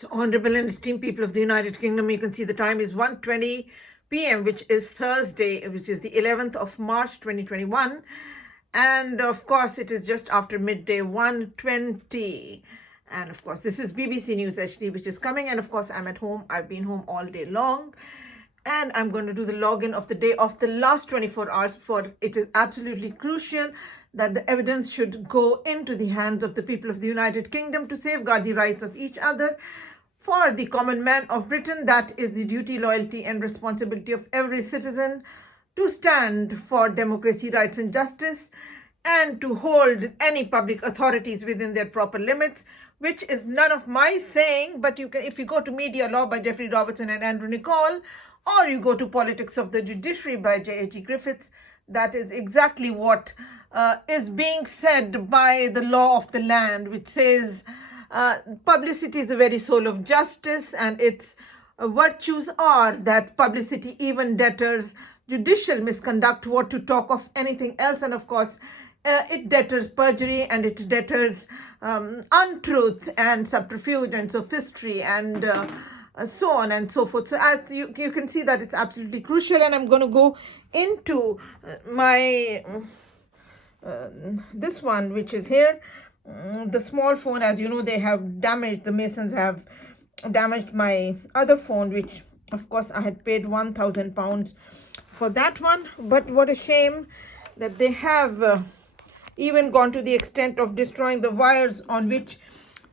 So, honorable and esteemed people of the United Kingdom, you can see the time is 1:20 p.m., which is Thursday, which is the 11th of March 2021. And of course, it is just after midday, 1:20. And of course, this is BBC News HD, which is coming. And of course, I'm at home. I've been home all day long. And I'm going to do the login of the day of the last 24 hours, for it is absolutely crucial that the evidence should go into the hands of the people of the United Kingdom to safeguard the rights of each other. For the common man of Britain, that is the duty, loyalty, and responsibility of every citizen to stand for democracy, rights, and justice, and to hold any public authorities within their proper limits, which is none of my saying, but you can, if you go to Media Law by Jeffrey Robertson and Andrew Nicol, or you go to Politics of the Judiciary by J.H.E. Griffiths, that is exactly what is being said by the law of the land, which says publicity is the very soul of justice, and its virtues are that publicity even deters judicial misconduct, what to talk of anything else, and of course it deters perjury, and it deters untruth and subterfuge and sophistry and so on and so forth. So as you can see that it's absolutely crucial, and I'm going to go into my this one, which is here, the small phone. As you know, they have damaged, the Masons have damaged my other phone, which of course I had paid £1,000 for that one. But what a shame that they have even gone to the extent of destroying the wires on which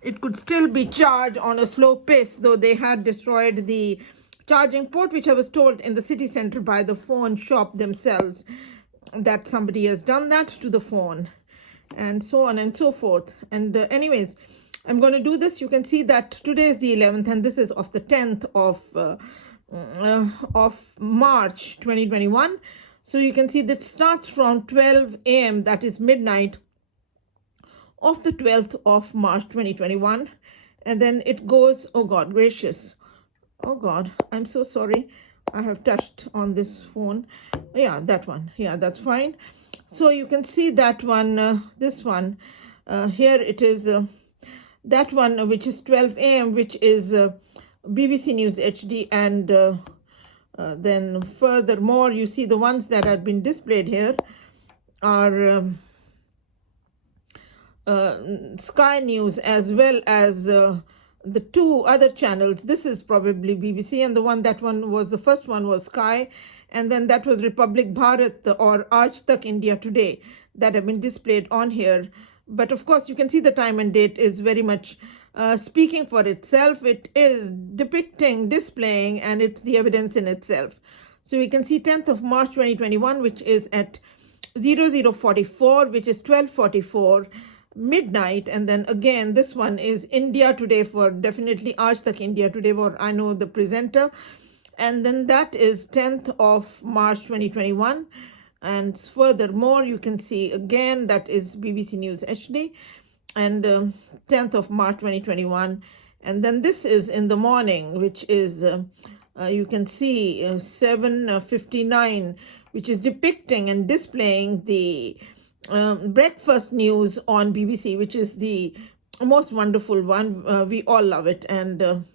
it could still be charged on a slow pace, though they had destroyed the charging port, which I was told in the city center by the phone shop themselves, that somebody has done that to the phone, and so on and so forth. And anyways, I'm going to do this. You can see that today is the 11th, and this is of the 10th of March 2021. So you can see that starts from 12 a.m., that is midnight of the 12th of March 2021, and then it goes, oh God gracious, oh God, I'm so sorry, I have touched on this phone. Yeah, that one. Yeah, that's fine. So you can see that one, this one, here it is, that one, which is 12 a.m., which is BBC News HD. And then furthermore, you see the ones that have been displayed here are Sky News, as well as the two other channels. This is probably BBC, and that one was, the first one was Sky, and then that was Republic Bharat or Aaj Tak India Today, that have been displayed on here. But of course, you can see the time and date is very much speaking for itself. It is depicting, displaying, and it's the evidence in itself. So we can see 10th of March 2021, which is at 0044, which is 12:44 midnight. And then again, this one is India Today, for definitely Aaj Tak India Today, or I know the presenter. And then that is 10th of March 2021. And furthermore, you can see again that is BBC News HD, and 10th of March 2021. And then this is in the morning, which is you can see 7:59, which is depicting and displaying the breakfast news on BBC, which is the most wonderful one. We all love it, and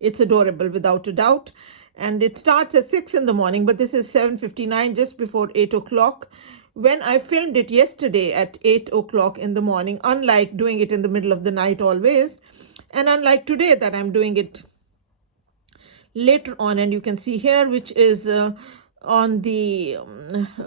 it's adorable without a doubt. And it starts at 6 in the morning, but this is 7:59, just before 8 o'clock. When I filmed it yesterday at 8 o'clock in the morning, unlike doing it in the middle of the night always, and unlike today that I'm doing it later on. And you can see here, which is on the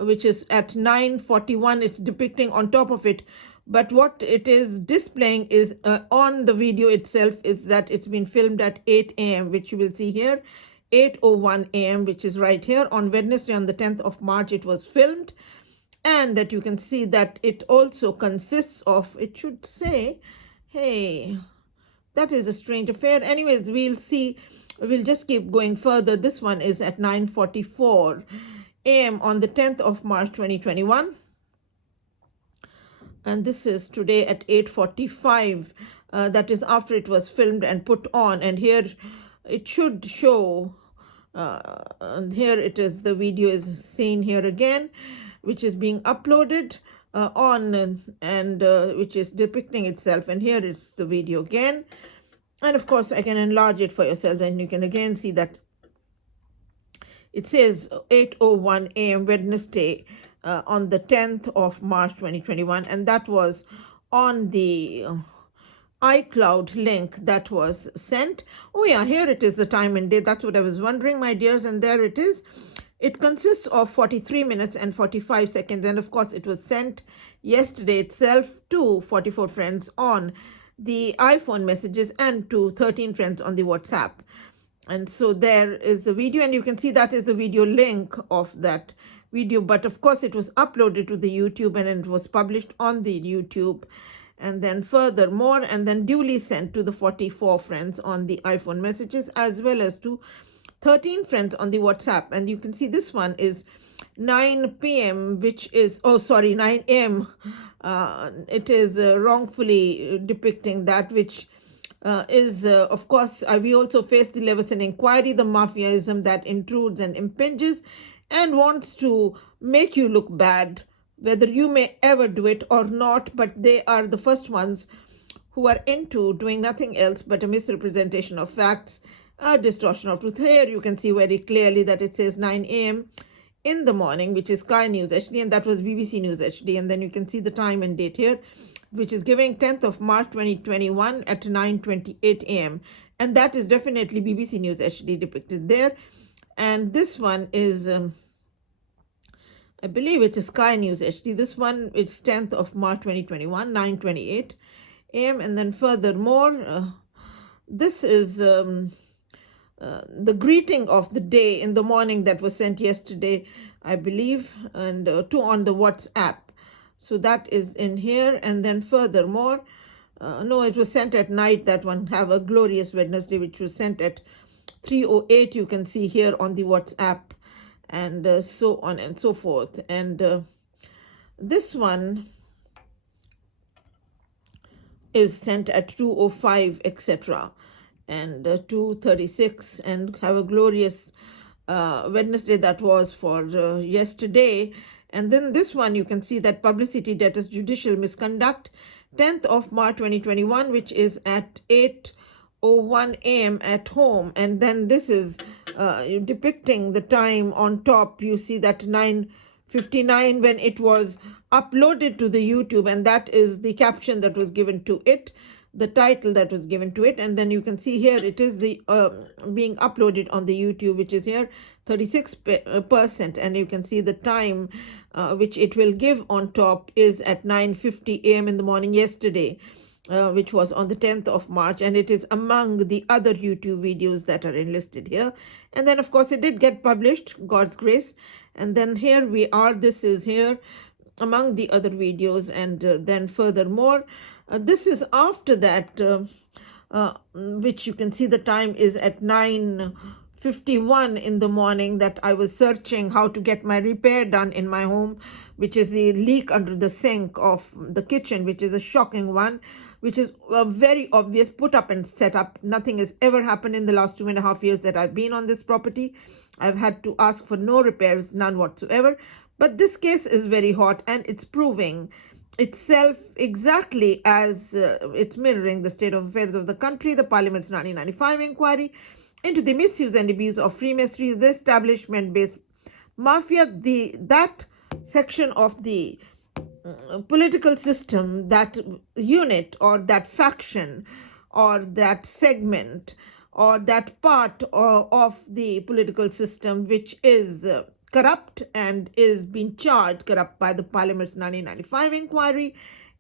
which is at 9:41, it's depicting on top of it. But what it is displaying is on the video itself is that it's been filmed at 8 a.m., which you will see here, 8:01 a.m., which is right here on Wednesday, on the 10th of March it was filmed. And that you can see that it also consists of, it should say, hey, that is a strange affair. Anyways, we'll see. We'll just keep going further. This one is at 9:44 a.m. on the 10th of March 2021. And this is today at 8:45. That is after it was filmed and put on. And here it should show, and here it is, the video is seen here again, which is being uploaded on and which is depicting itself. And here is the video again. And of course, I can enlarge it for yourself, and you can again see that it says 8:01 a.m. Wednesday on the 10th of March 2021, and that was on the iCloud link that was sent. Oh yeah, here it is, the time and date. That's what I was wondering, my dears, and there it is. It consists of 43 minutes and 45 seconds, and of course it was sent yesterday itself to 44 friends on the iPhone messages and to 13 friends on the WhatsApp. And so there is the video, and you can see that is the video link of that video. But of course, it was uploaded to the YouTube, and it was published on the YouTube, and then furthermore, and then duly sent to the 44 friends on the iPhone messages, as well as to 13 friends on the WhatsApp. And you can see this one is 9 p.m., which is, 9 a.m. It is wrongfully depicting that, which of course, we also face the Leveson inquiry, the mafiaism that intrudes and impinges and wants to make you look bad, whether you may ever do it or not. But they are the first ones who are into doing nothing else but a misrepresentation of facts, a distortion of truth. Here you can see very clearly that it says 9 a.m. in the morning, which is Sky News HD, and that was BBC News HD. And then you can see the time and date here, which is giving 10th of March 2021 at 9:28 a.m. And that is definitely BBC News HD depicted there. And this one is, I believe it's a Sky News HD. This one is 10th of March 2021, 9:28 a.m. And then furthermore, this is the greeting of the day in the morning that was sent yesterday, I believe, and on the WhatsApp. So that is in here. And then furthermore, no, it was sent at night, that one. Have a glorious Wednesday, which was sent at 3:08. You can see here on the WhatsApp, and so on and so forth. And this one is sent at 2:05, etc. and 2:36. And have a glorious Wednesday that was for yesterday. And then this one, you can see that publicity, debtors, judicial misconduct, 10th of March 2021, which is at 8:01 a.m. at home. And then this is depicting the time on top. You see that 9:59 when it was uploaded to the YouTube, and that is the caption that was given to it, the title that was given to it. And then you can see here it is the being uploaded on the YouTube, which is here 36%. And you can see the time which it will give on top is at 9:50 a.m. in the morning yesterday, which was on the 10th of March. And it is among the other YouTube videos that are enlisted here. And then of course it did get published, God's grace. And then here we are, this is here among the other videos. And then furthermore, this is after that, which you can see the time is at 9:51 in the morning, that I was searching how to get my repair done in my home, which is the leak under the sink of the kitchen, which is a shocking one, which is very obvious, put up and set up. Nothing has ever happened in the last 2.5 years that I've been on this property. I've had to ask for no repairs, none whatsoever. But this case is very hot, and it's proving itself exactly as it's mirroring the state of affairs of the country. The Parliament's 1995 inquiry into the misuse and abuse of Freemasonry, the establishment-based mafia, that section of the political system, that unit or that faction or that segment or that part of the political system which is corrupt and is being charged corrupt by the Parliament's 1995 inquiry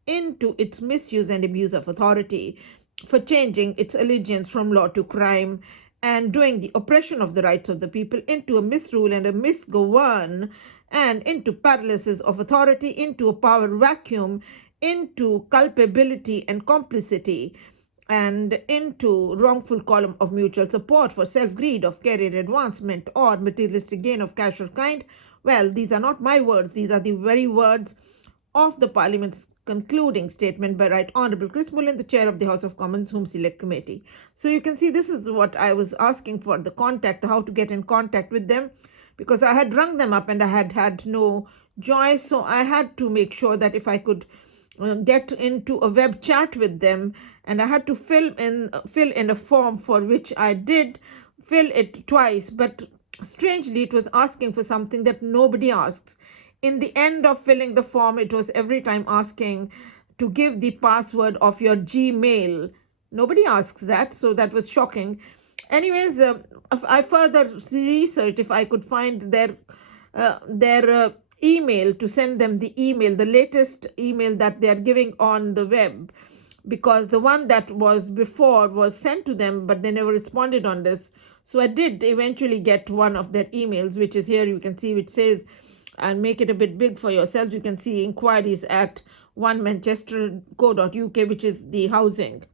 into its misuse and abuse of authority for changing its allegiance from law to crime and doing the oppression of the rights of the people into a misrule and a misgovern, and into paralysis of authority, into a power vacuum, into culpability and complicity, and into wrongful column of mutual support for self-greed of career advancement or materialistic gain of cash or kind. Well, these are not my words. These are the very words of the Parliament's concluding statement by Right Honourable Chris Mullin, the Chair of the House of Commons Home Select Committee. So you can see this is what I was asking for, the contact, how to get in contact with them, because I had rung them up and I had had no joy. So I had to make sure that if I could get into a web chat with them, and I had to fill in a form, for which I did fill it twice, but strangely it was asking for something that nobody asks. In the end of filling the form, it was every time asking to give the password of your Gmail. Nobody asks that, so that was shocking. Anyways, I further researched if I could find their email, to send them the email, the latest email that they are giving on the web, because the one that was before was sent to them, but they never responded on this. So I did eventually get one of their emails, which is here. You can see, which says, and make it a bit big for yourselves, you can see inquiries at 1manchester.co.uk, which is the housing,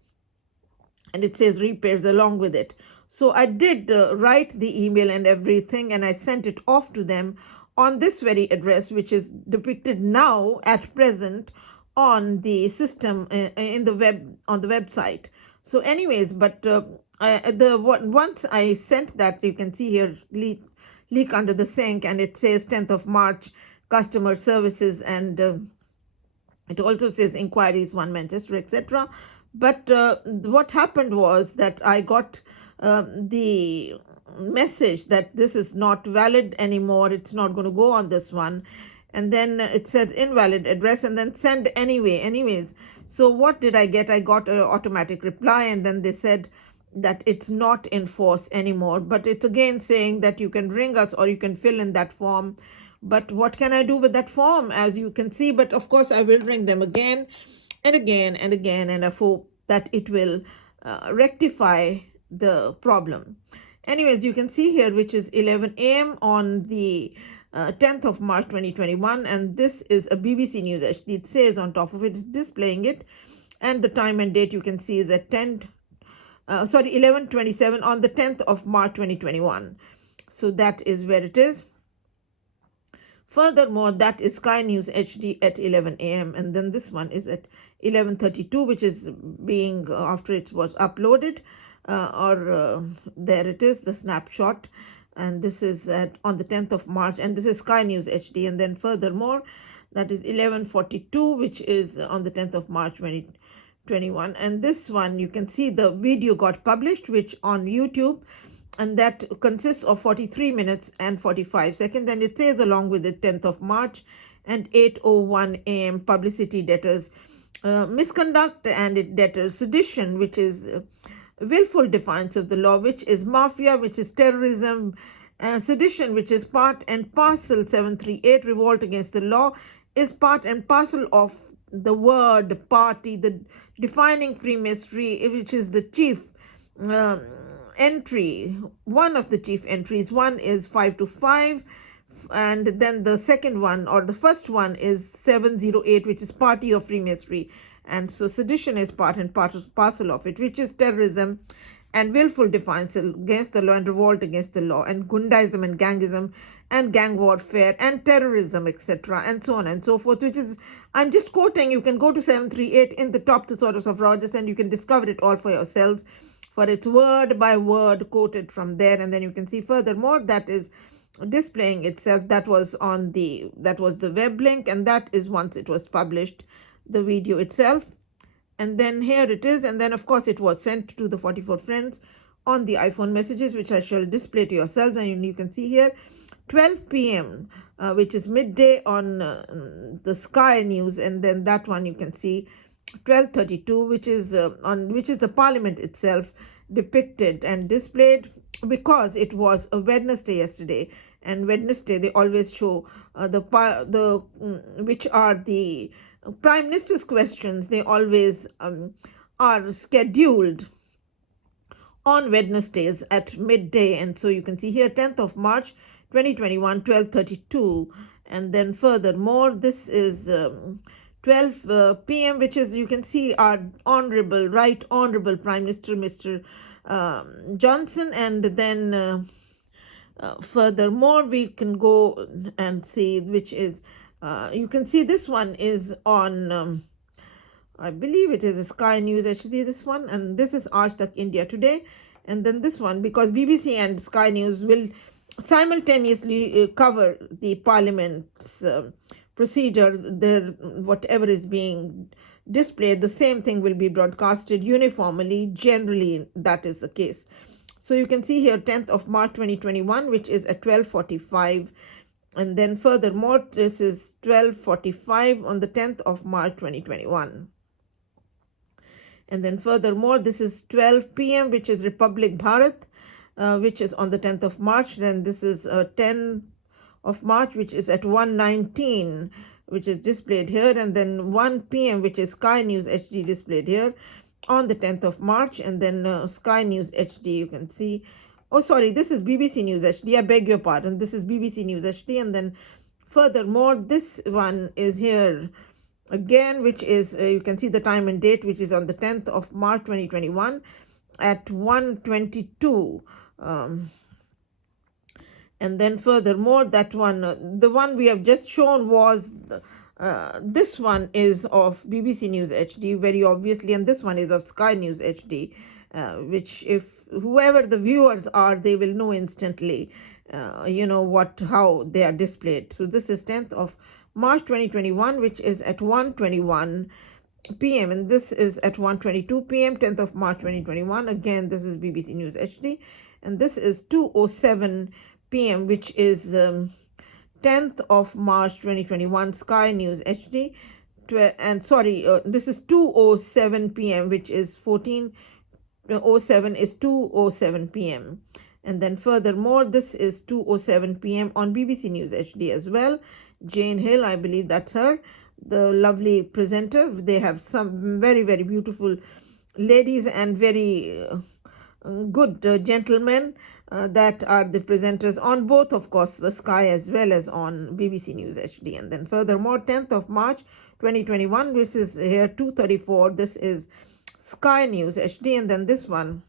and it says repairs along with it. So I did write the email and everything, and I sent it off to them on this very address, which is depicted now at present on the system in the web, on the website. So anyways, but once I sent that, you can see here, leak under the sink, and it says 10th of March customer services, and it also says inquiries 1 Manchester, etc. But what happened was that I got the message that this is not valid anymore, it's not going to go on this one, and then it says invalid address, and then send anyways. So what did I get? I got an automatic reply, and then they said that it's not in force anymore, but it's again saying that you can ring us or you can fill in that form. But what can I do with that form, as you can see? But of course I will ring them again and again and again, and I hope that it will rectify the problem. Anyways, you can see here, which is 11 a.m. on the 10th of March 2021, and this is a BBC News HD. It says on top of it, it's displaying it, and the time and date you can see is at 11:27 on the 10th of March 2021. So that is where it is. Furthermore, that is Sky News HD at 11 a.m. And then this one is at 11:32, which is being after it was uploaded, there it is, the snapshot. And this is on the 10th of March, and this is Sky News HD. And then furthermore, that is 11:42, which is on the 10th of March 2021. And this one, you can see the video got published, which on YouTube, and that consists of 43 minutes and 45 seconds. And it says along with it 10th of March and 8:01 a.m. publicity debtors, misconduct and debtors, sedition, which is willful defiance of the law, which is mafia, which is terrorism, sedition, which is part and parcel, 738, revolt against the law, is part and parcel of the word party, the defining Freemasonry, which is the chief entry, one of the chief entries. One is 5 to 5, and then the second one, or the first one, is 708, which is party of Freemasonry. And so sedition is part and parcel of it, which is terrorism and willful defiance against the law and revolt against the law, and Gundaism and gangism and gang warfare and terrorism, etc., and so on and so forth, which is, I'm just quoting. You can go to 738 in the top thesaurus of Rogers, and you can discover it all for yourselves, for it's word by word quoted from there. And then you can see furthermore, that is displaying itself. That was the web link, and that is once it was published, the video itself. And then here it is, and then of course it was sent to the 44 friends on the iPhone messages, which I shall display to yourselves. And you can see here 12 p.m. Which is midday on the Sky News, and then that one you can see 12:32, which is the Parliament itself depicted and displayed, because it was a Wednesday yesterday, and Wednesday they always show which are the Prime Minister's questions. They always are scheduled on Wednesdays at midday. And so you can see here 10th of March 2021, 12:32. And then furthermore, this is 12 p.m., which is, you can see, our Right Honorable Prime Minister, Mr. Johnson. And then furthermore, we can go and see, which is, you can see this one is on, I believe it is a Sky News HD, this one, and this is Aaj Tak India Today. And then this one, because BBC and Sky News will simultaneously cover the Parliament's procedure, there whatever is being displayed, the same thing will be broadcasted uniformly. Generally, that is the case. So you can see here 10th of March 2021, which is at 12:45. And then furthermore, this is 12:45 on the 10th of March 2021. And then furthermore, this is 12 p.m., which is Republic Bharat, which is on the 10th of March. Then this is 10 of March, which is at 1:19, which is displayed here. And then 1 p.m., which is Sky News HD, displayed here on the 10th of March. And then Sky News HD, you can see. Oh, sorry, this is BBC News HD. I beg your pardon. This is BBC News HD. And then furthermore, this one is here again, which is, you can see the time and date, which is on the 10th of March 2021 at 1:22. And then furthermore, that one, the one we have just shown was, this one is of BBC News HD, very obviously, and this one is of Sky News HD, which if whoever the viewers are, they will know instantly, how they are displayed. So this is 10th of March 2021, which is at 1:21 p.m. and this is at 1:22 p.m. 10th of March 2021. Again, this is BBC News HD, and this is 2:07 p.m., which is 10th of March 2021, Sky News HD. And sorry, this is 2:07 p.m., which is 14:07 is 2:07 p.m. And then furthermore, this is 2:07 p.m. on BBC News HD as well. Jane Hill, I believe that's her, the lovely presenter. They have some very, very beautiful ladies and very good gentlemen that are the presenters on both, of course, the Sky as well as on BBC News HD. And then furthermore, 10th of March 2021, this is here 2:34. This is Sky News HD. And then this one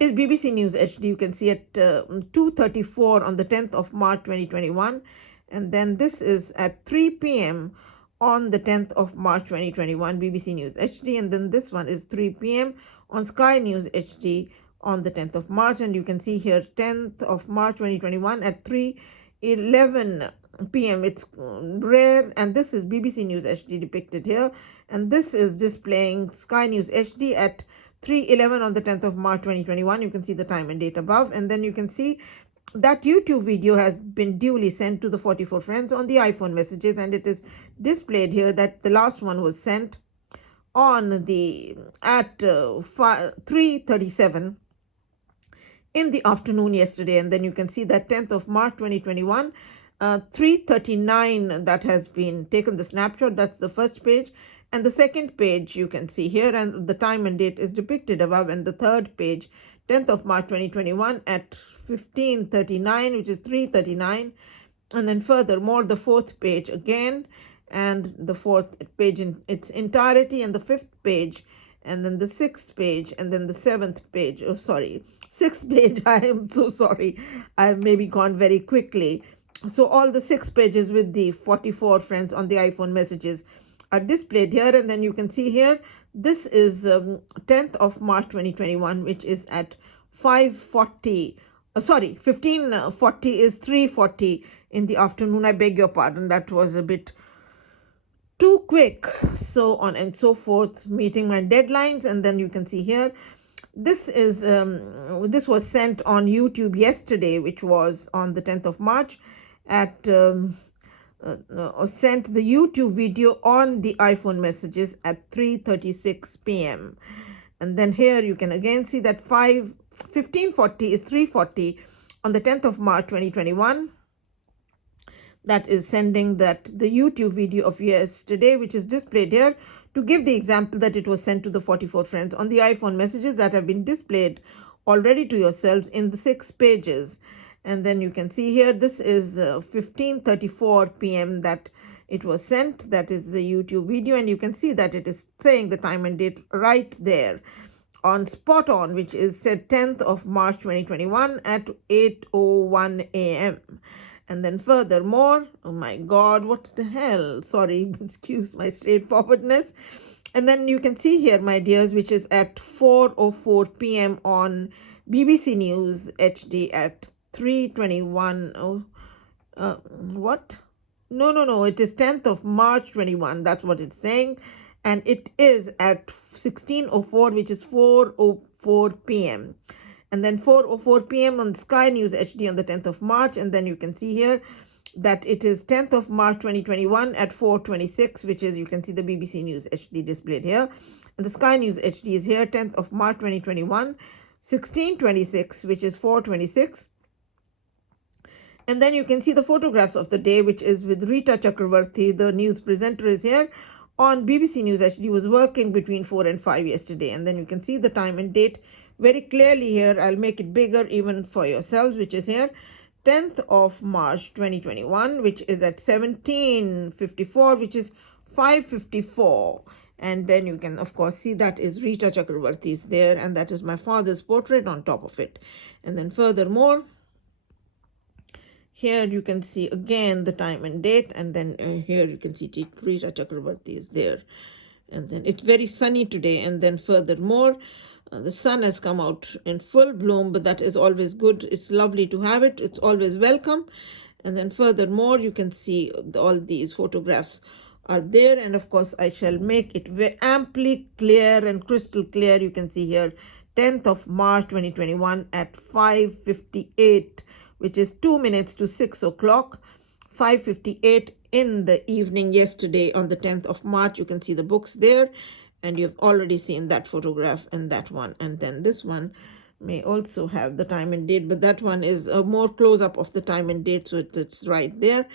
is BBC News HD. You can see at 2:34 on the 10th of March 2021. And then this is at 3 p.m. on the 10th of March 2021, BBC News HD. And then this one is 3 p.m. on Sky News HD on the 10th of March. And you can see here 10th of March 2021 at 3:11 p.m. It's rare. And this is BBC News HD depicted here. And this is displaying Sky News HD at 3:11 on the 10th of March 2021. You can see the time and date above. And then you can see that YouTube video has been duly sent to the 44 friends on the iPhone messages, and it is displayed here that the last one was sent on the at 3:37 in the afternoon yesterday. And then you can see that 10th of March 2021, 3:39, that has been taken the snapshot. That's the first page. And the second page you can see here, and the time and date is depicted above. And the third page, 10th of March 2021 at 15:39, which is 3:39. And then furthermore, the fourth page again, and the fourth page in its entirety, and the fifth page, and then the sixth page, and then the seventh page. Oh, sorry, sixth page. I am so sorry. I've maybe gone very quickly. So all the 6 pages with the 44 friends on the iPhone messages are displayed here. And then you can see here, this is 10th of March 2021, which is at 5:40. 15:40 is 3:40 in the afternoon. I beg your pardon. That was a bit too quick. So on and so forth, meeting my deadlines. And then you can see here, this is this was sent on YouTube yesterday, which was on the 10th of March at sent the YouTube video on the iPhone messages at 3:36 p.m. And then here you can again see that 15:40 is 3:40 on the 10th of March 2021. That is sending that the YouTube video of yesterday, which is displayed here, to give the example that it was sent to the 44 friends on the iPhone messages that have been displayed already to yourselves in the 6 pages. And then you can see here, this is 15:34 p.m. that it was sent. That is the YouTube video. And you can see that it is saying the time and date right there on spot on, which is said 10th of March 2021 at 8:01 a.m. And then furthermore, oh my God, what the hell? Sorry, excuse my straightforwardness. And then you can see here, my dears, which is at 4:04 p.m. on BBC News HD at 3:21. What? No. It is 10th of March 21. That's what it's saying. And it is at 16:04, which is 4:04 p.m. And then 4:04 p.m. on Sky News HD on the 10th of March. And then you can see here that it is 10th of March 2021 at 4:26, which is, you can see the BBC News HD displayed here. And the Sky News HD is here, 10th of March 2021, 16:26, which is 4:26. And then you can see the photographs of the day, which is with Rita Chakravarti, the news presenter, is here on BBC News HD, was working between 4 and 5 yesterday. And then you can see the time and date very clearly here. I'll make it bigger even for yourselves, which is here, 10th of March 2021, which is at 17:54, which is 5:54. And then you can, of course, see that is Rita Chakravarti is there, and that is my father's portrait on top of it. And then furthermore, here you can see again the time and date, and then here you can see Rita Chakravarti is there. And then it's very sunny today. And then furthermore, the sun has come out in full bloom, but that is always good. It's lovely to have it. It's always welcome. And then furthermore, you can see all these photographs are there. And of course, I shall make it very amply clear and crystal clear. You can see here 10th of March 2021 at 5:58, which is 2 minutes to 6 o'clock, 5:58 in the evening yesterday on the 10th of March. You can see the books there, and you've already seen that photograph and that one. And then this one may also have the time and date, but that one is a more close-up of the time and date, so it's right there.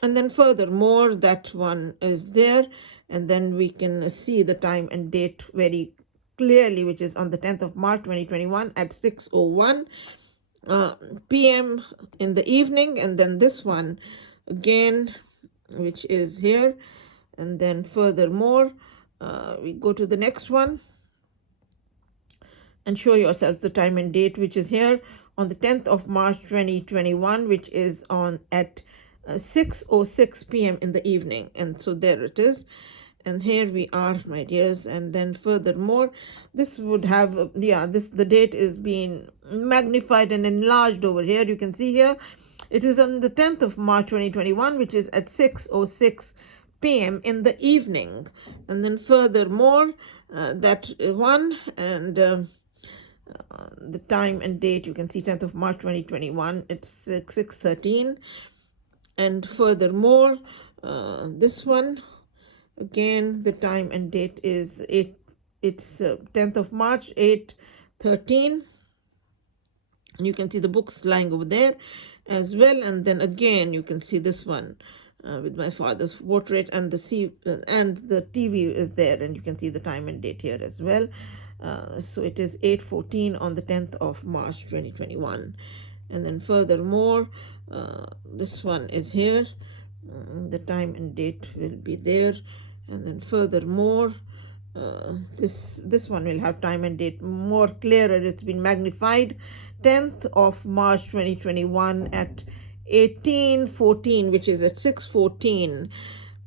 And then furthermore, that one is there, and then we can see the time and date very clearly, which is on the 10th of March 2021 at 6:01 p.m. in the evening. And then this one again, which is here. And then furthermore, we go to the next one and show yourselves the time and date, which is here on the 10th of March 2021, which is on at 6:06 p.m. in the evening. And so there it is. And here we are, my dears. And then furthermore, this would have, the date is being magnified and enlarged over here. You can see here, it is on the 10th of March 2021, which is at 6:06 p.m. in the evening. And then furthermore, that one, and the time and date, you can see 10th of March 2021, it's 6:13. And furthermore, this one, again, the time and date is it's 10th of March, 8:13. And you can see the books lying over there as well. And then again, you can see this one with my father's portrait, and the TV is there, and you can see the time and date here as well. So it is 8:14 on the 10th of March 2021. And then furthermore, this one is here. The time and date will be there. And then furthermore, this one will have time and date more clearer. It's been magnified. 10th of March 2021 at 18:14, which is at 6:14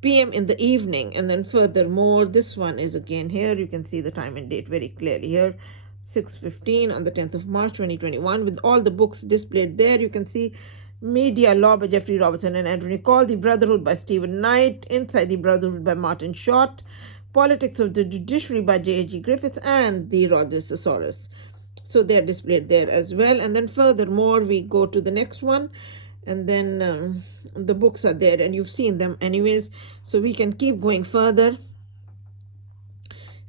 p.m. in the evening. And then furthermore, this one is again here. You can see the time and date very clearly here, 6:15 on the 10th of March 2021, with all the books displayed there. You can see Media Law by Jeffrey Robertson and Andrew Nicol, The Brotherhood by Stephen Knight, Inside the Brotherhood by Martin Short, Politics of the Judiciary by J.H.G. Griffiths, and The Rogers Thesaurus. So they're displayed there as well. And then furthermore, we go to the next one, and then the books are there, and you've seen them anyways, so we can keep going further.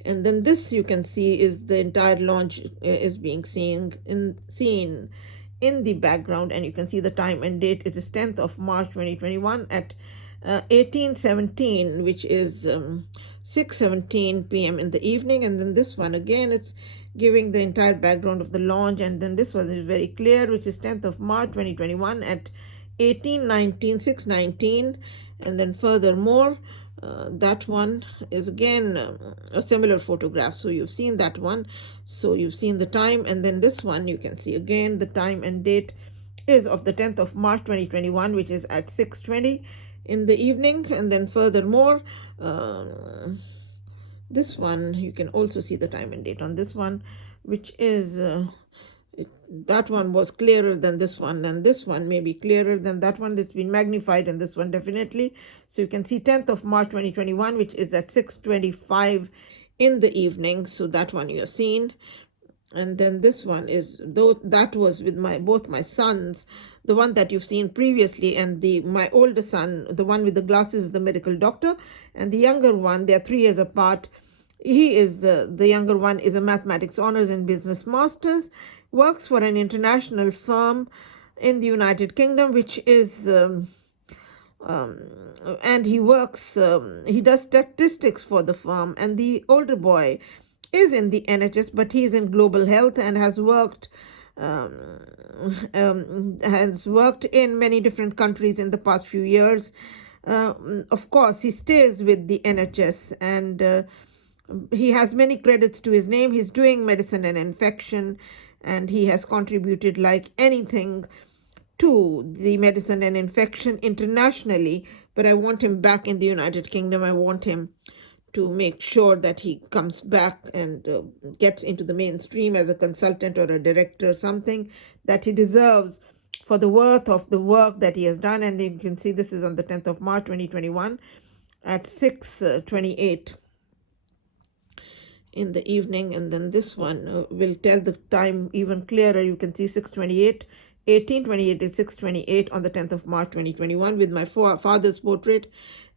And then this, you can see, is the entire launch is being seen in the background, and you can see the time and date. It is 10th of March 2021 at 18:17, which is 6:17 p.m. in the evening. And then this one again, it's giving the entire background of the launch. And then this one is very clear, which is 10th of March 2021 at 18:19, 6:19. And then furthermore, that one is again a similar photograph. So you've seen that one. So you've seen the time. And then this one, you can see again the time and date is of the 10th of March 2021, which is at 6:20 in the evening. And then furthermore, this one, you can also see the time and date on this one, which is That one was clearer than this one, and this one may be clearer than that one. It's been magnified, and this one definitely. So you can see 10th of March 2021, which is at 6:25 in the evening. So that one you have seen. And then this one is, though that was with both my sons, the one that you've seen previously, and my older son, the one with the glasses, is the medical doctor, and the younger one, they are 3 years apart. He is the younger one is a mathematics honors and business masters, works for an international firm in the United Kingdom, which is and he does statistics for the firm. And the older boy is in the NHS, but he's in global health and has worked in many different countries in the past few years. Of course, he stays with the NHS, and he has many credits to his name. He's doing medicine and infection, and he has contributed like anything to the medicine and infection internationally. But I want him back in the United Kingdom. I want him to make sure that he comes back and gets into the mainstream as a consultant or a director, something that he deserves for the worth of the work that he has done. And you can see this is on the 10th of March 2021 at 6:28 in the evening. And then this one will tell the time even clearer. You can see 6:28, 18:28 is 6:28 on the 10th of March 2021 with my father's portrait,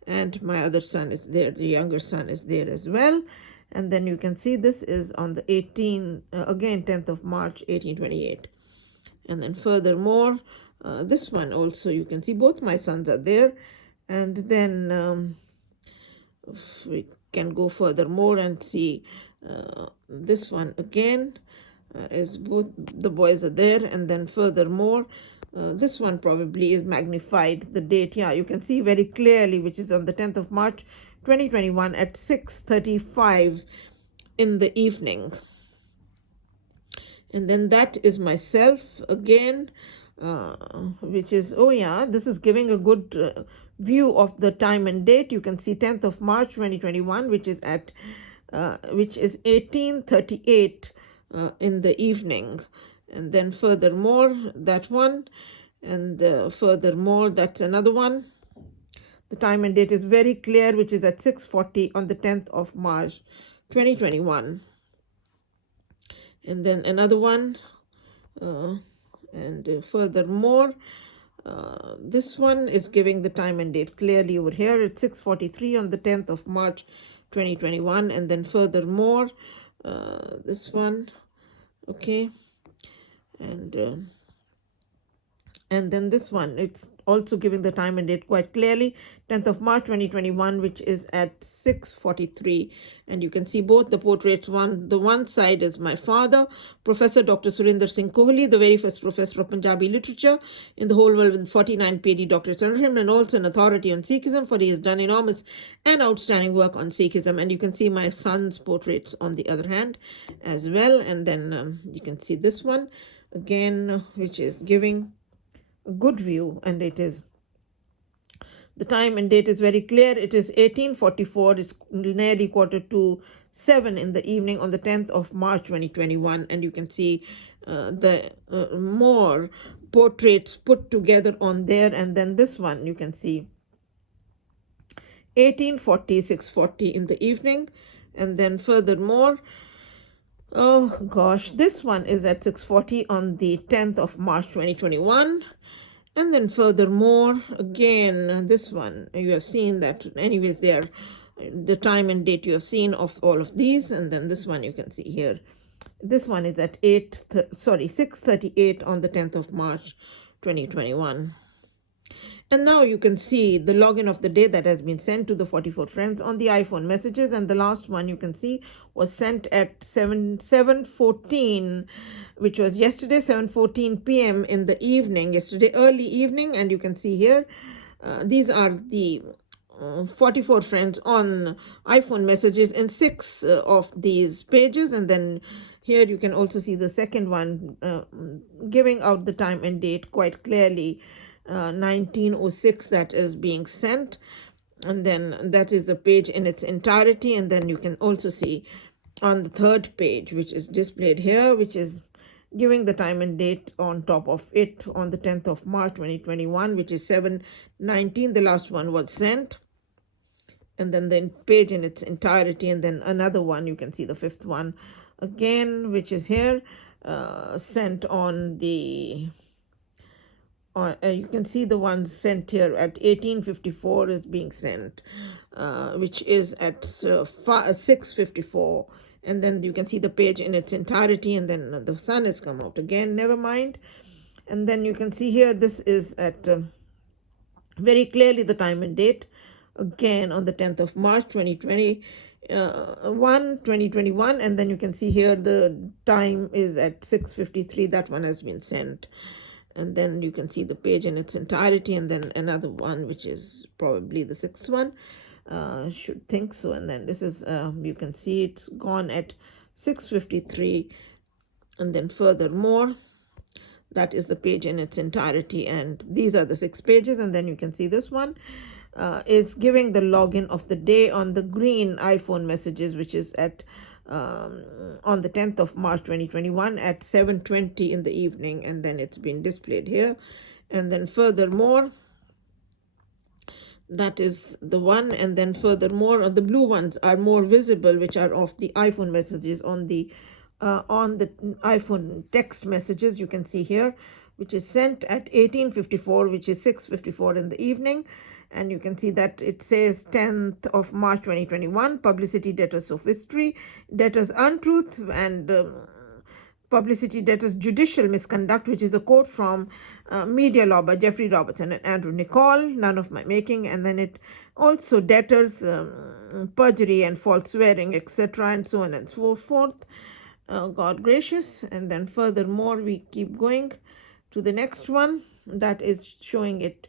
and my other son is there. The younger son is there as well. And then you can see this is on the again 10th of March 1828. And then furthermore, this one also you can see both my sons are there. And then if we can go furthermore and see this one again is both the boys are there. And then furthermore, this one probably is magnified, the date. Yeah, you can see very clearly, which is on the 10th of March 2021 at 6:35 in the evening. And then that is myself again, which is, oh yeah, this is giving a good view of the time and date. You can see 10th of March 2021, which is 18:38 in the evening. And then furthermore, that one, and furthermore, that's another one. The time and date is very clear, which is at 6:40 on the 10th of March 2021. And then another one, and furthermore, this one is giving the time and date clearly over here. It's 6:43 on the 10th of March 2021. And then furthermore, this one, okay. And then this one, it's also giving the time and date quite clearly, 10th of March 2021, which is at 6:43. And you can see both the portraits. The one side is my father, Professor Dr. Surinder Singh Kohli, the very first professor of Punjabi literature in the whole world, with 49 PhD doctorates under him, and also an authority on Sikhism, for he has done enormous and outstanding work on Sikhism. And you can see my son's portraits on the other hand as well. And then you can see this one again, which is giving a good view, and it is, the time and date is very clear. It is 18:44. It's nearly 6:45 in the evening on the 10th of March 2021. And you can see the more portraits put together on there. And then this one, you can see 18:40, 6:40 in the evening. And then furthermore, oh gosh, this one is at 6:40 on the 10th of March 2021. And then furthermore, again, this one, you have seen that anyways there, the time and date you have seen of all of these. And then this one you can see here. This one is at 6:38 on the 10th of March 2021. And now you can see the login of the day that has been sent to the 44 friends on the iPhone messages. And the last one you can see was sent at 7:14, which was yesterday, 7:14 p.m. in the evening, yesterday early evening. And you can see here, these are the 44 friends on iPhone messages in 6 of these pages. And then here you can also see the second one giving out the time and date quite clearly, 1906, that is being sent. And then that is the page in its entirety. And then you can also see on the third page, which is displayed here, which is giving the time and date on top of it on the 10th of March 2021, which is 7:19. The last one was sent, and then the page in its entirety, and then another one, you can see the fifth one again, which is here, sent on the you can see the ones sent here at 18:54 is being sent, which is at 6:54, and then you can see the page in its entirety, and then the sun has come out again, never mind. And then you can see here, this is at very clearly the time and date, again on the 10th of March 2021, and then you can see here the time is at 6:53. That one has been sent, and then you can see the page in its entirety, and then another one, which is probably the sixth one, should think so. And then this is you can see it's gone at 6:53, and then furthermore, that is the page in its entirety, and these are the 6 pages. And then you can see this one is giving the login of the day on the green iPhone messages, which is at on the 10th of March 2021 at 7:20 in the evening, and then it's been displayed here. And then furthermore, that is the one, and then furthermore, the blue ones are more visible, which are of the iPhone messages on the iPhone text messages, you can see here, which is sent at 18:54, which is 6:54 in the evening. And you can see that it says 10th of March 2021, publicity, debtors, sophistry, debtors, untruth, and publicity, debtors, judicial misconduct, which is a quote from Media Law by Jeffrey Robertson and Andrew Nicol, none of my making. And then it also debtors, perjury and false swearing, etc., and so on and so forth. God gracious. And then furthermore, we keep going to the next one that is showing it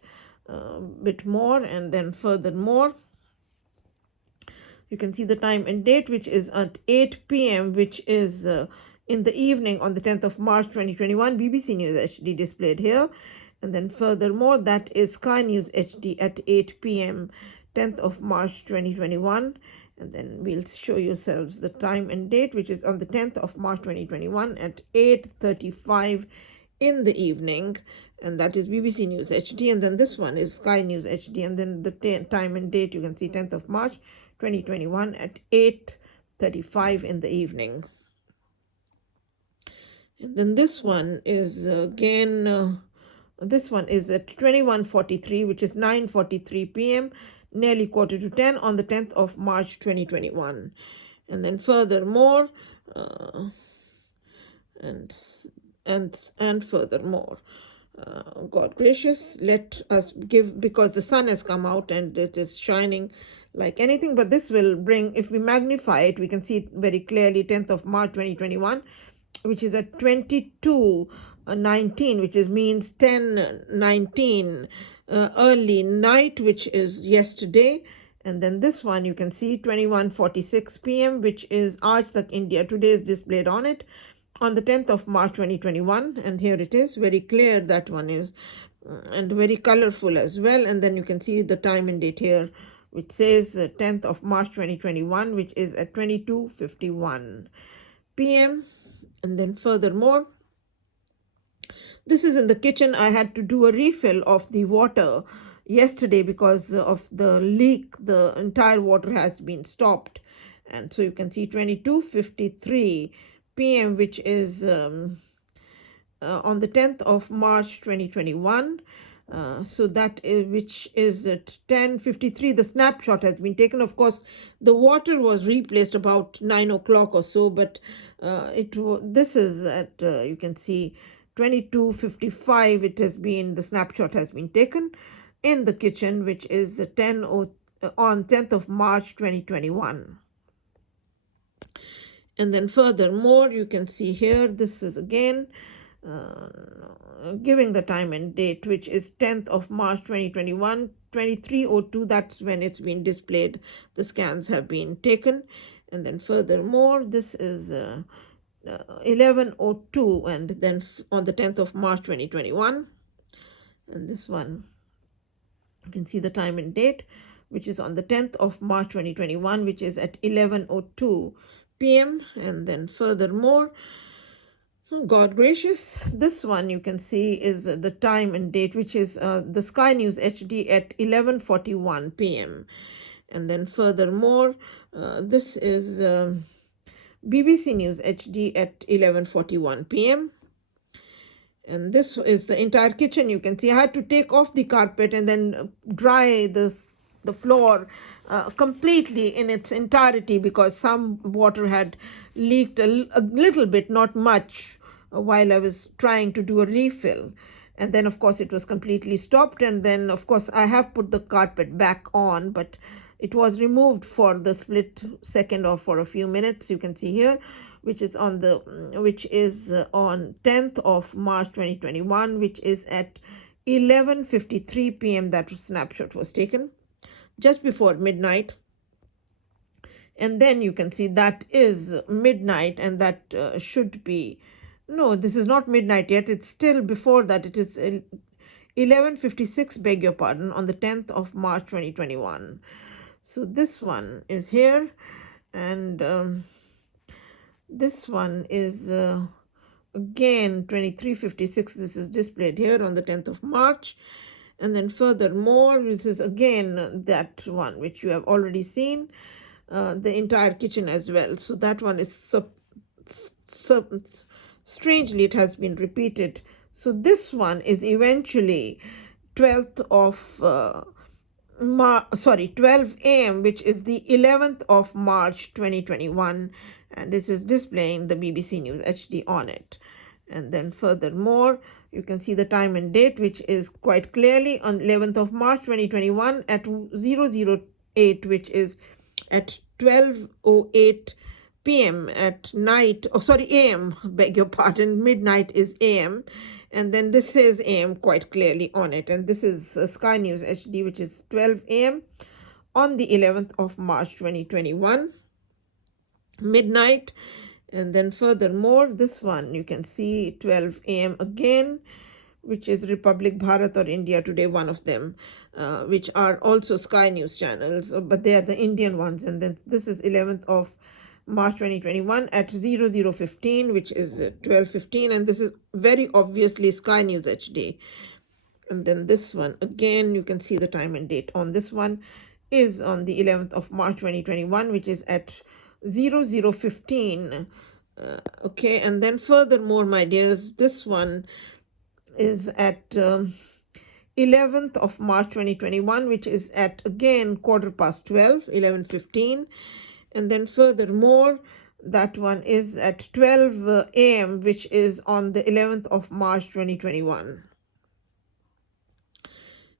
a bit more. And then furthermore, you can see the time and date, which is at 8 p.m., which is in the evening on the 10th of March 2021, BBC News HD displayed here. And then furthermore, that is Sky News HD at 8 p.m., 10th of March 2021. And then we'll show yourselves the time and date, which is on the 10th of March 2021 at 8:35 in the evening. And that is BBC News HD. And then this one is Sky News HD. And then the time and date, you can see 10th of March 2021 at 8:35 in the evening. And then this one is again, this one is at 21:43, which is 9:43 p.m., nearly 9:45 on the 10th of March 2021. And then furthermore, and furthermore, God gracious, let us give, because the sun has come out and it is shining like anything, but this will bring, if we magnify it, we can see it very clearly, 10th of March 2021, which is at 22:19, which means 10:19 early night, which is yesterday. And then this one, you can see 21:46 p.m., which is Aaj Tak India Today is displayed on it on the 10th of March 2021. And here it is, very clear, that one is, and very colorful as well. And then you can see the time and date here, which says 10th of March 2021, which is at 22:51 p.m. And then furthermore, this is in the kitchen. I had to do a refill of the water yesterday because of the leak. The entire water has been stopped. And so you can see 22:53 p.m., which is on the 10th of March 2021. So that is, which is at 10:53. The snapshot has been taken. Of course, the water was replaced about 9 o'clock or so, but this is at you can see 22:55. It has been, the snapshot has been taken in the kitchen, which is on 10th of March 2021. And then furthermore, you can see here, this is again giving the time and date, which is 10th of March 2021, 23:02. That's when it's been displayed. The scans have been taken. And then furthermore, this is 11:02, and then on the 10th of March 2021. And this one, you can see the time and date, which is on the 10th of March 2021, which is at 11:02 p.m. And then furthermore, Oh, God gracious. This one you can see is the time and date, which is the Sky News HD at 11:41 p.m. And then furthermore, this is BBC News HD at 11:41 p.m. And this is the entire kitchen. You can see I had to take off the carpet and then dry the floor completely in its entirety, because some water had leaked a little bit, not much, while I was trying to do a refill. And then of course it was completely stopped, and then of course I have put the carpet back on, but it was removed for the split second or for a few minutes. You can see here, which is on 10th of March 2021, which is at 11:53 p.m. That snapshot was taken just before midnight. And then you can see that is midnight, and that should be, no, this is not midnight yet. It's still before that. It is 11:56, beg your pardon, on the 10th of March 2021. So this one is here, and this one is again 23:56. This is displayed here on the 10th of March. And then furthermore, this is again that one which you have already seen, the entire kitchen as well. So that one is strangely, it has been repeated. So this one is eventually 12th of 12 a.m., which is the 11th of March 2021, and this is displaying the BBC News HD on it. And then furthermore, you can see the time and date, which is quite clearly on 11th of March 2021 at 008, which is at 12:08 p.m. at night. Oh, sorry, a.m. Beg your pardon. Midnight is a.m. And then this says a.m. quite clearly on it. And this is Sky News HD, which is 12 a.m. on the 11th of March 2021, midnight. And then furthermore, this one you can see 12 a.m. again, which is Republic Bharat or India Today, one of them, which are also Sky News channels, but they are the Indian ones. And then this is 11th of March 2021 at 00:15, which is 12:15, and this is very obviously Sky News HD. And then this one again, you can see the time and date on this one is on the 11th of March 2021, which is at 00:15. Okay, and then furthermore, my dears, this one is at 11th of March 2021, which is at again 12:15, 11:15. And then furthermore, that one is at 12 a.m., which is on the 11th of March 2021.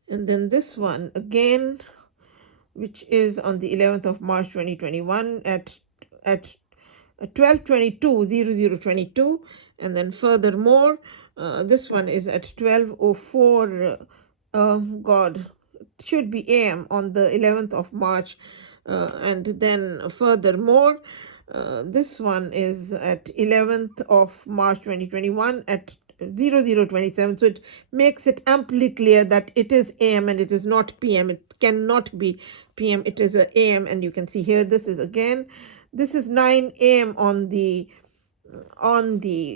And then this one again, which is on the 11th of March 2021 at 12:22, 00:22. And then furthermore, this one is at 12:04, God, it should be a.m. on the 11th of March. And then furthermore, this one is at 11th of March 2021 at 00:27. So it makes it amply clear that it is AM and it is not PM. It cannot be PM. It is a AM. And you can see here, this is 9 a.m. on the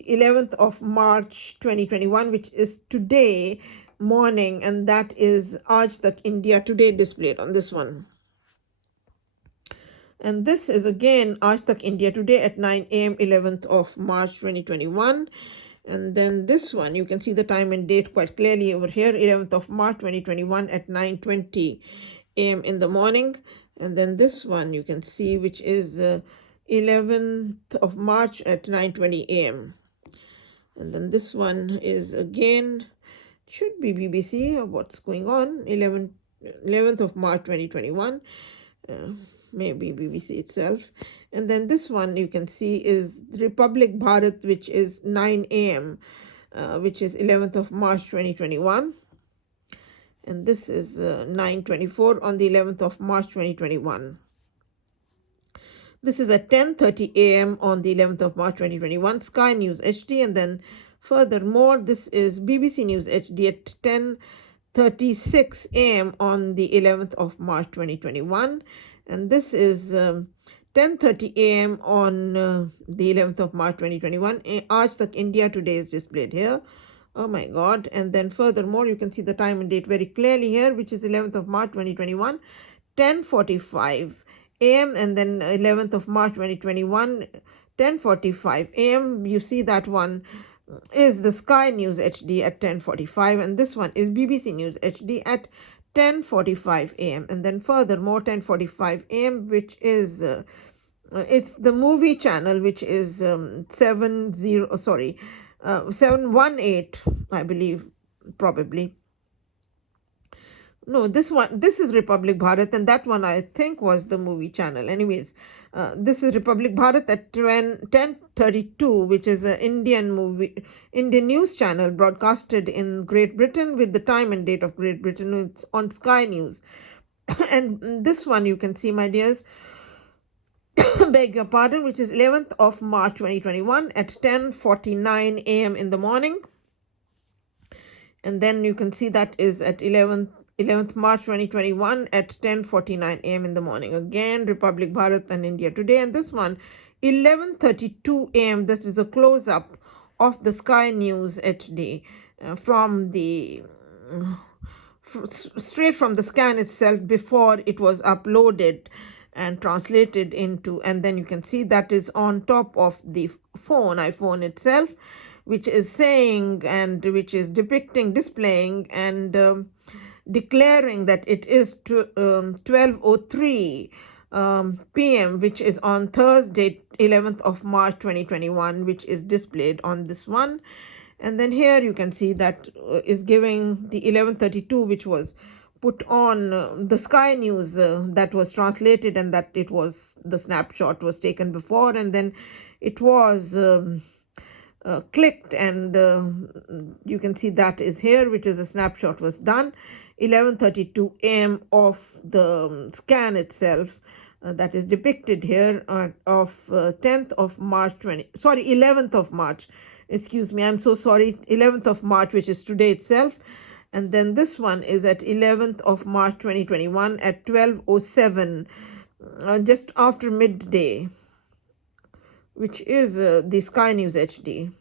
11th of March 2021, which is today morning. And that is Aaj Tak India Today displayed on this one. And this is again Aaj Tak India Today at 9 a.m. 11th of March 2021. And then this one, you can see the time and date quite clearly over here, 11th of March 2021 at 9:20 a.m. in the morning. And then this one you can see, which is 11th of March at 9:20 a.m. And then this one is again, should be BBC or what's going on, 11th of March 2021. Maybe BBC itself. And then this one you can see is Republic Bharat, which is 9 a.m., which is 11th of March 2021. And this is 9:24 on the 11th of March 2021. This is at 10:30 a.m. on the 11th of March 2021, Sky News HD. And then furthermore, this is BBC News HD at 10:36 a.m. on the 11th of March 2021. And this is 10:30 a.m. on the 11th of March 2021. Aaj Tak India Today is displayed here. Oh my God. And then furthermore, you can see the time and date very clearly here, which is 11th of March 2021, 10:45 a.m. And then 11th of March 2021, 10:45 a.m. You see that one is the Sky News HD at 10:45, and this one is BBC News HD at 10:45 a.m. And then furthermore, 10:45 a.m., which is it's the movie channel, which is 718, I believe, probably. No, this is Republic Bharat, and that one I think was the movie channel. Anyways, this is Republic Bharat at 10:32, which is an Indian news channel broadcasted in Great Britain with the time and date of Great Britain. It's on Sky News. And this one you can see, my dears, beg your pardon, which is 11th of March 2021 at 10:49 a.m. in the morning. And then you can see that is at 11th March 2021 at 10:49 a.m. in the morning. Again, Republic Bharat and India Today. And this one, 11:32 a.m. This is a close-up of the Sky News HD from the straight from the scan itself before it was uploaded and translated into, and then you can see that is on top of the iPhone itself, which is saying and which is displaying and declaring that it is 12:03 p.m., which is on Thursday, 11th of March 2021, which is displayed on this one. And then here you can see that is giving the 11:32, which was put on the Sky News that was translated, and that it was the snapshot was taken before, and then it was clicked, and you can see that is here, which is a snapshot was done 11:32 a.m. of the scan itself that is depicted here of 11th of March, excuse me, I'm so sorry, 11th of March, which is today itself. And then this one is at 11th of March 2021 at 12:07, just after midday, which is the Sky News HD.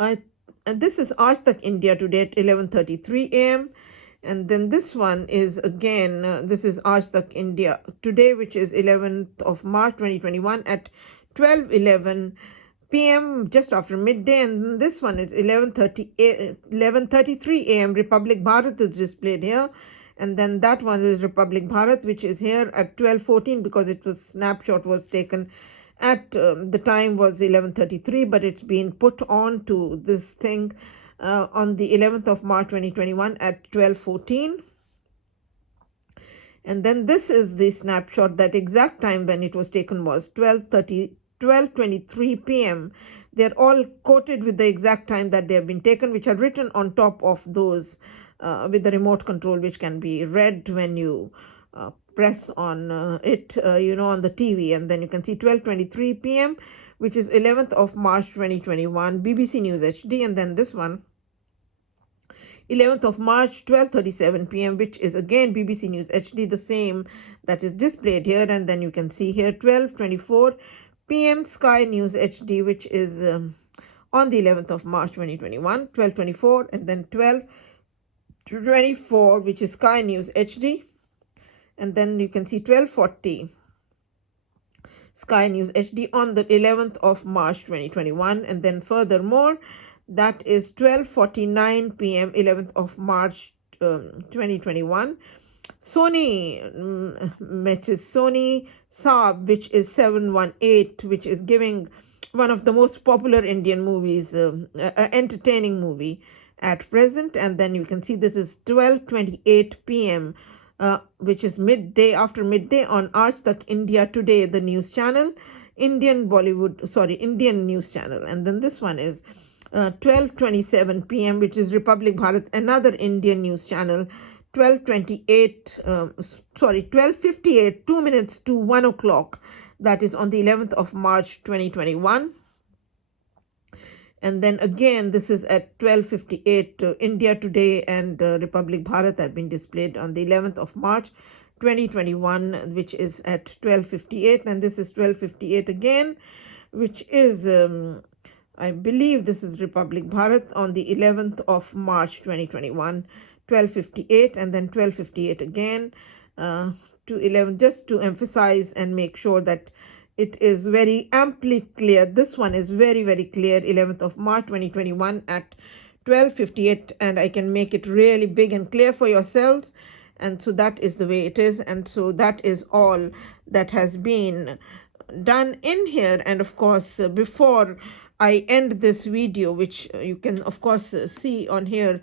And this is Aaj Tak India Today at 11:33 a.m. And then this one is again, this is Aaj Tak India Today, which is 11th of March 2021 at 12:11 p.m., just after midday. And this one is 11:33 a.m. Republic Bharat is displayed here. And then that one is Republic Bharat, which is here at 12:14, because it was snapshot was taken at the time was 11:33, but it's been put on to this thing on the 11th of March 2021 at 12:14. And then this is the snapshot. That exact time when it was taken was 12:23 p.m. They're all quoted with the exact time that they have been taken, which are written on top of those with the remote control, which can be read when you press on it, on the TV. And then you can see 12:23 p.m., which is 11th of March 2021, BBC News HD. And then this one, 11th of March, 12:37 p.m., which is again BBC News HD, the same that is displayed here. And then you can see here 12:24 p.m. Sky News HD, which is on the 11th of March 2021, 12:24, and then 12:24, which is Sky News HD. And then you can see 12:40 Sky News HD on the 11th of March 2021. And then furthermore, that is 12:49 p.m. 11th of March 2021. Sony Saab, which is 718, which is giving one of the most popular Indian movies, entertaining movie at present. And then you can see this is 12:28 p.m., which is after midday on Aaj Tak India Today, the news channel, Indian news channel. And then this one is 12:27 p.m., which is Republic Bharat, another Indian news channel, 12:58, 2 minutes to 1 o'clock. That is on the 11th of March 2021. And then again, this is at 12:58. India Today and Republic Bharat have been displayed on the 11th of March 2021, which is at 12:58, and this is 12:58 again, which is I believe this is Republic Bharat on the 11th of March 2021, 12:58, and then 12:58 again to 11, just to emphasize and make sure that it is very amply clear. This one is very, very clear, 11th of March 2021 at 12:58, and I can make it really big and clear for yourselves. And so that is the way it is. And so that is all that has been done in here. And of course, before I end this video, which you can of course see on here,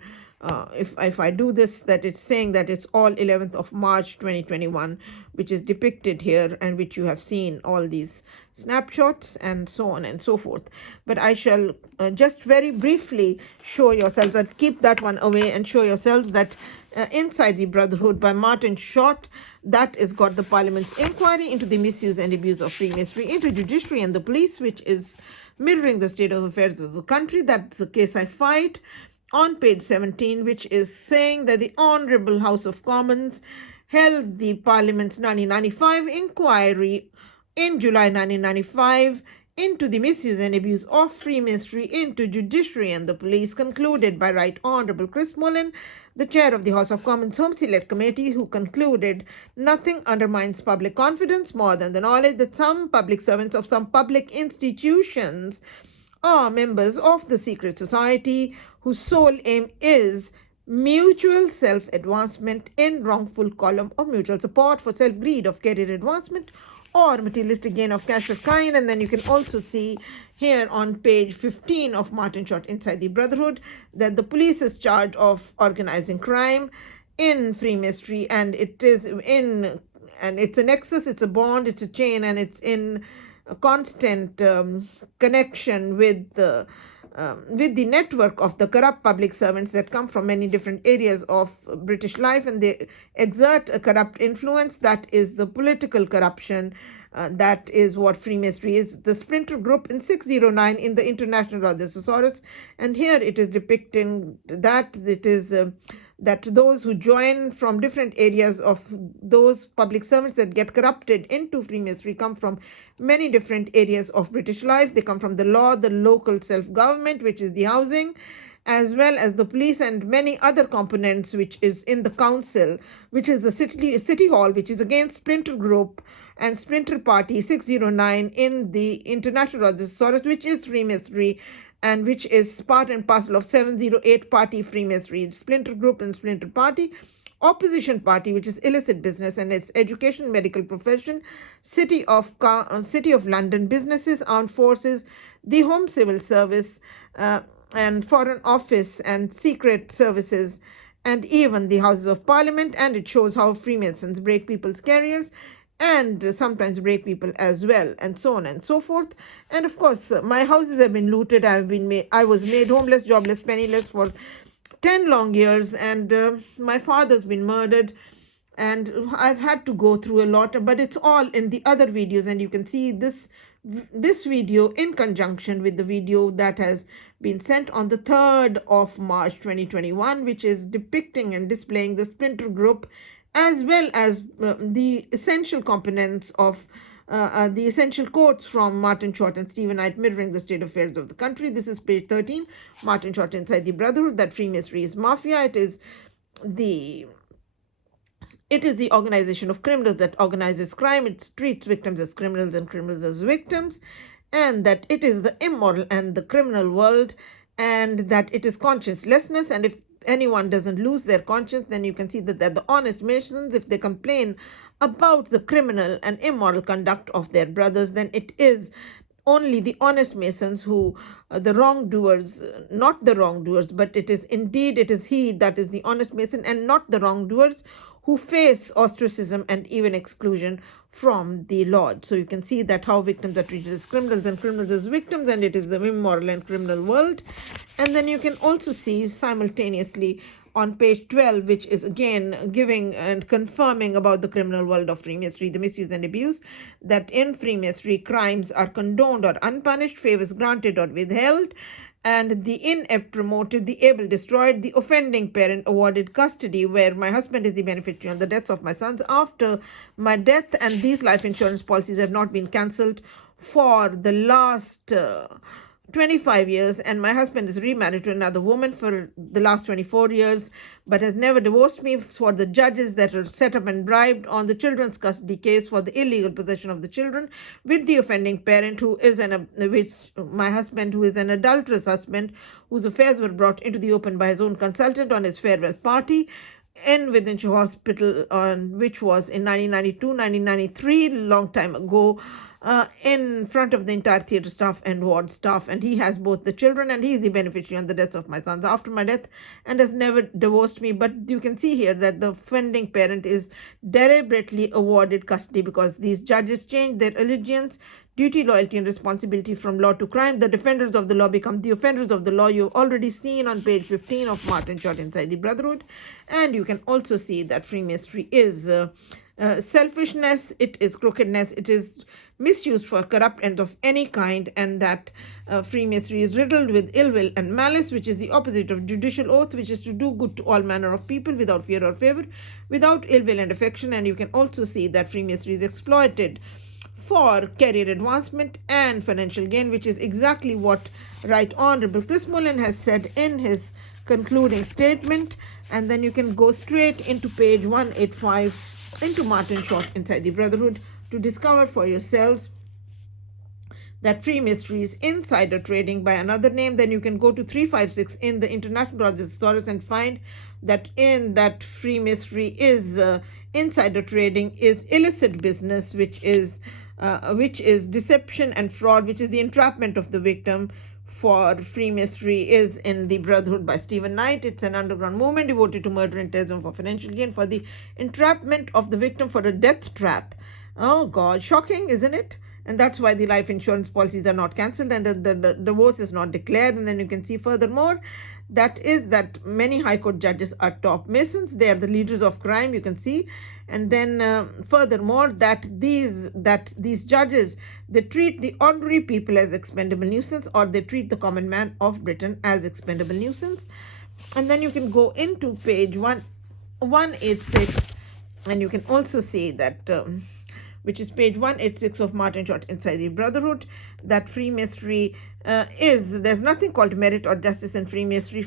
if I do this, that it's saying that it's all 11th of March 2021, which is depicted here, and which you have seen all these snapshots and so on and so forth. But I shall just very briefly show yourselves, that keep that one away, and show yourselves that Inside the Brotherhood by Martin Short, that is got the Parliament's inquiry into the misuse and abuse of Freemasonry, into judiciary and the police, which is mirroring the state of affairs of the country. That's the case I fight on page 17, which is saying that the Honourable House of Commons held the Parliament's 1995 inquiry in July 1995 into the misuse and abuse of Freemasonry, into judiciary and the police, concluded by Right Honourable Chris Mullen, the chair of the House of Commons Home Select Committee, who concluded nothing undermines public confidence more than the knowledge that some public servants of some public institutions are members of the secret society whose sole aim is mutual self-advancement in wrongful column of mutual support for self-greed of career advancement or materialistic gain of cash or kind. And then you can also see here on page 15 of Martin Short Inside the Brotherhood that the police is charged of organizing crime in Freemasonry, and it is in, and it's a nexus, it's a bond, it's a chain, and it's in a constant connection with the network of the corrupt public servants that come from many different areas of British life, and they exert a corrupt influence. That is the political corruption. That is what Freemasonry is. The splinter group in 609 in the International Rhodes Thesaurus, and here it is depicting that it is that those who join from different areas of those public servants that get corrupted into Freemasonry come from many different areas of British life. They come from the law, the local self-government, which is the housing, as well as the police and many other components, which is in the council, which is the city hall, which is again splinter group and splinter party 609 in the International Rhodes Thesaurus, which is Freemasonry, and which is part and parcel of 708 party Freemasonry, splinter group and splinter party. Opposition party, which is illicit business and its education, medical profession, City of London businesses, armed forces, the Home Civil Service, and Foreign Office and secret services, and even the Houses of Parliament. And it shows how Freemasons break people's careers and sometimes break people as well, and so on and so forth. And of course, my houses have been looted. I was made homeless, jobless, penniless for 10 long years, and my father's been murdered, and I've had to go through a lot, but it's all in the other videos, and you can see this video in conjunction with the video that has been sent on the 3rd of March 2021, which is depicting and displaying the splinter group, as well as the essential components of the essential quotes from Martin Short and Stephen Knight mirroring the state affairs of the country. This is page 13, Martin Short Inside the Brotherhood, that Freemasonry is mafia. It is the organization of criminals that organizes crime. It treats victims as criminals and criminals as victims, and that it is the immoral and the criminal world, and that it is consciencelessness. And if anyone doesn't lose their conscience, then you can see that they're the honest Masons. If they complain about the criminal and immoral conduct of their brothers, then it is only the honest Masons who the wrongdoers, not the wrongdoers, but it is he that is the honest Mason, and not the wrongdoers who face ostracism and even exclusion from the Lord. So you can see that how victims are treated as criminals and criminals as victims, and it is the immoral and criminal world. And then you can also see simultaneously on page 12, which is again giving and confirming about the criminal world of Freemasonry, the misuse and abuse, that in Freemasonry crimes are condoned or unpunished, favors granted or withheld, and the inept promoted, the able destroyed, the offending parent awarded custody, where my husband is the beneficiary on the deaths of my sons after my death, and these life insurance policies have not been cancelled for the last 25 years, and my husband is remarried to another woman for the last 24 years, but has never divorced me. For the judges that are set up and bribed on the children's custody case for the illegal possession of the children with the offending parent, who is my husband, who is an adulterous husband, whose affairs were brought into the open by his own consultant on his farewell party in Within Hospital, which was in 1992, 1993, long time ago, in front of the entire theatre staff and ward staff. And he has both the children, and he is the beneficiary on the deaths of my sons after my death, and has never divorced me. But you can see here that the offending parent is deliberately awarded custody because these judges changed their allegiance, duty, loyalty, and responsibility from law to crime. The defenders of the law become the offenders of the law. You've already seen on page 15 of Martin Short Inside the Brotherhood. And you can also see that Freemasonry is selfishness, it is crookedness, it is misuse for corrupt ends of any kind, and that Freemasonry is riddled with ill will and malice, which is the opposite of judicial oath, which is to do good to all manner of people without fear or favor, without ill will and affection. And you can also see that Freemasonry is exploited for career advancement and financial gain, which is exactly what Right Honorable Chris Mullen has said in his concluding statement. And then you can go straight into page 185 into Martin Short Inside the Brotherhood to discover for yourselves that Freemasonry is insider trading by another name. Then you can go to 356 in the International Rogers Thesaurus and find that in that Freemasonry is insider trading is illicit business, which is deception and fraud, which is the entrapment of the victim. For Freemasonry is in the Brotherhood by Stephen Knight. It's an underground movement devoted to murder and terrorism for financial gain, for the entrapment of the victim, for a death trap. Oh God, shocking, isn't it? And that's why the life insurance policies are not cancelled and the divorce is not declared. And then you can see furthermore that many High Court judges are top Masons. They are the leaders of crime, you can see. And then furthermore that these judges, they treat the ordinary people as expendable nuisance, or they treat the common man of Britain as expendable nuisance. And then you can go into page 186 and you can also see that which is page 186 of Martin Short Inside the Brotherhood, that Freemasonry there's nothing called merit or justice in Freemasonry.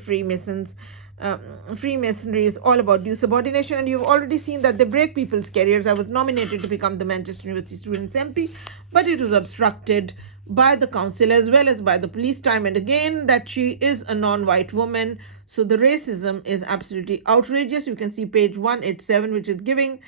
Freemasonry is all about due subordination, and you've already seen that they break people's careers. I was nominated to become the Manchester University Students' MP, but it was obstructed by the council as well as by the police time and again. That she is a non-white woman, so the racism is absolutely outrageous. You can see page 187, which is giving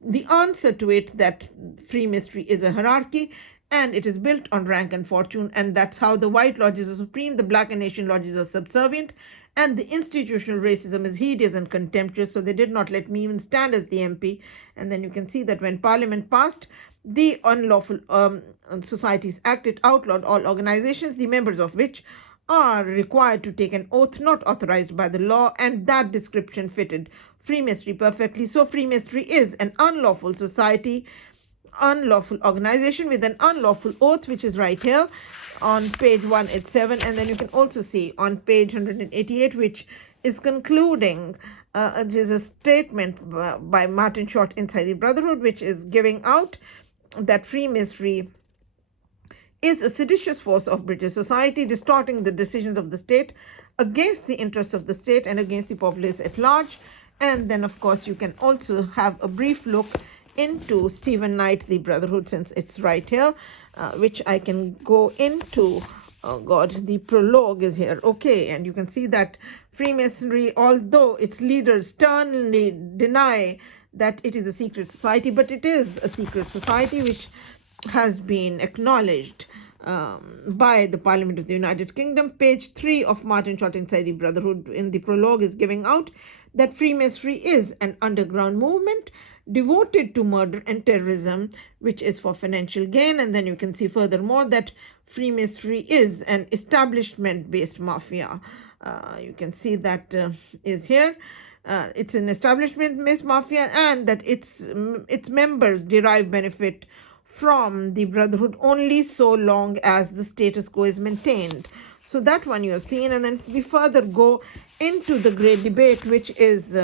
the answer to it, that Freemasonry is a hierarchy and it is built on rank and fortune, and that's how the white lodges are supreme, the black and Asian lodges are subservient, and the institutional racism is hideous and contemptuous. So they did not let me even stand as the MP. And then you can see that when Parliament passed the Unlawful Societies Act, it outlawed all organizations, the members of which are required to take an oath not authorized by the law, and that description fitted Freemasonry perfectly. So Freemasonry is an unlawful society, unlawful organization with an unlawful oath, which is right here on page 187. And then you can also see on page 188, which is concluding, there's a statement by Martin Short Inside the Brotherhood, which is giving out that Freemasonry is a seditious force of British society, distorting the decisions of the state against the interests of the state and against the populace at large. And then, of course, you can also have a brief look into Stephen Knight, the Brotherhood, since it's right here, which I can go into. Oh God, the prologue is here. Okay, and you can see that Freemasonry, although its leaders sternly deny that it is a secret society, but it is a secret society which has been acknowledged by the Parliament of the United Kingdom. Page 3 of Martin Short Inside the Brotherhood in the prologue is giving out that Freemasonry is an underground movement devoted to murder and terrorism, which is for financial gain. And then you can see furthermore that Freemasonry is an establishment-based mafia. You can see that is here. It's an establishment-based mafia, and that its members derive benefit from the Brotherhood only so long as the status quo is maintained. So that one you have seen. And then we further go into the great debate, which is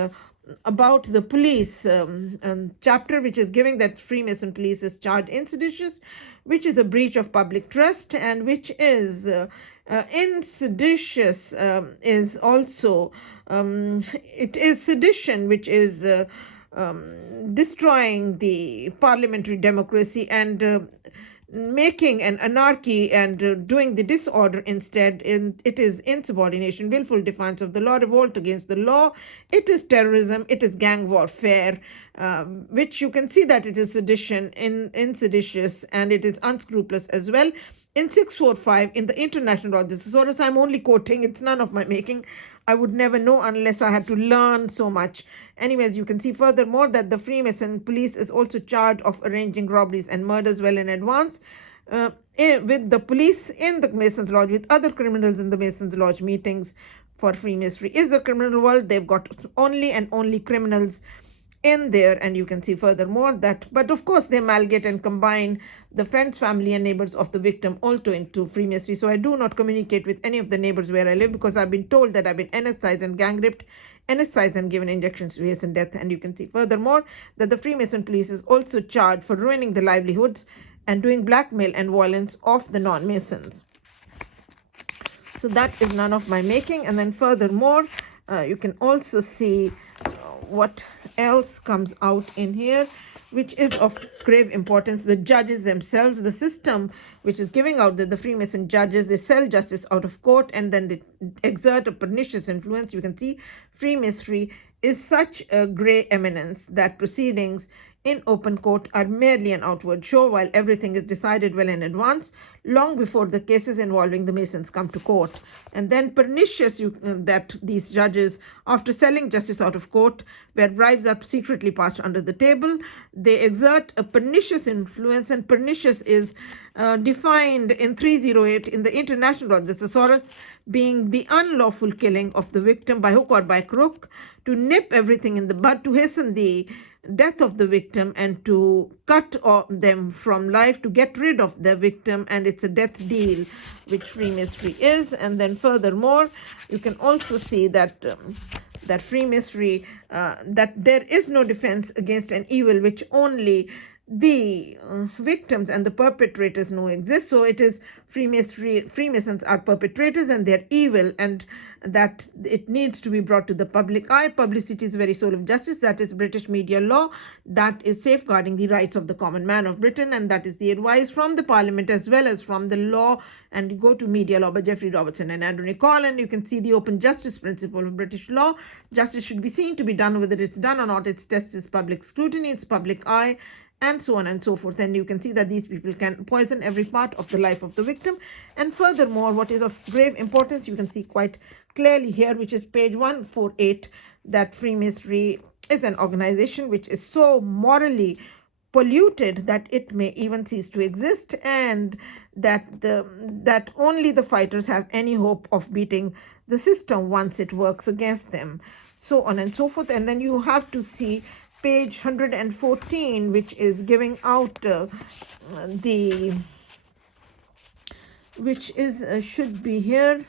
about the police chapter, which is giving that Freemason police is charged in seditious, which is a breach of public trust, and which is in seditious is also it is sedition, which is destroying the parliamentary democracy and making an anarchy and doing the disorder instead. It is insubordination, willful defiance of the law, revolt against the law. It is terrorism. It is gang warfare, which you can see that it is sedition in seditious, and it is unscrupulous as well. In 645, in the International Law, this is Soros, I'm only quoting, it's none of my making. I would never know unless I had to learn so much. Anyways, you can see furthermore that the Freemason police is also charged of arranging robberies and murders well in advance with the police in the Masons Lodge, with other criminals in the Masons Lodge meetings. For Freemasonry is the criminal world. They've got only and only criminals in there. And you can see furthermore that, but of course they amalgamate and combine the friends, family and neighbors of the victim also into Freemasonry. So I do not communicate with any of the neighbors where I live, because I've been told that I've been anesthetized and gang raped, anesthetized and given injections to hasten death. And you can see furthermore that the Freemason police is also charged for ruining the livelihoods and doing blackmail and violence of the non-Masons. So that is none of my making. And then furthermore, you can also see what else comes out in here, which is of grave importance. The judges themselves, the system which is giving out that the Freemason judges, they sell justice out of court and then they exert a pernicious influence. You can see Freemasonry is such a gray eminence that proceedings in open court are merely an outward show, while everything is decided well in advance, long before the cases involving the Masons come to court. And then pernicious that these judges, after selling justice out of court, where bribes are secretly passed under the table, they exert a pernicious influence, and pernicious is defined in 308 in the International Law of the Thesaurus being the unlawful killing of the victim by hook or by crook, to nip everything in the bud, to hasten the death of the victim and to cut them from life, to get rid of the victim, and it's a death deal, which Freemasonry is. And then furthermore, you can also see that that Freemasonry, that there is no defense against an evil which only the victims and the perpetrators know exists. So it is Freemasons are perpetrators and they're evil, and that it needs to be brought to the public eye. Publicity is the very soul of justice. That is British media law. That is safeguarding the rights of the common man of Britain, and that is the advice from the Parliament as well as from the law. And you go to Media Law by Geoffrey Robertson and Andrew Nicol, and you can see the open justice principle of British law. Justice should be seen to be done, whether it's done or not. Its test is public scrutiny, it's public eye, and so on and so forth. And you can see that these people can poison every part of the life of the victim. And furthermore, what is of grave importance, you can see quite clearly here, which is page 148, that Freemasonry is an organization which is so morally polluted that it may even cease to exist, and that only the fighters have any hope of beating the system once it works against them, so on and so forth. And then you have to see page 114, which is giving out which is should be here,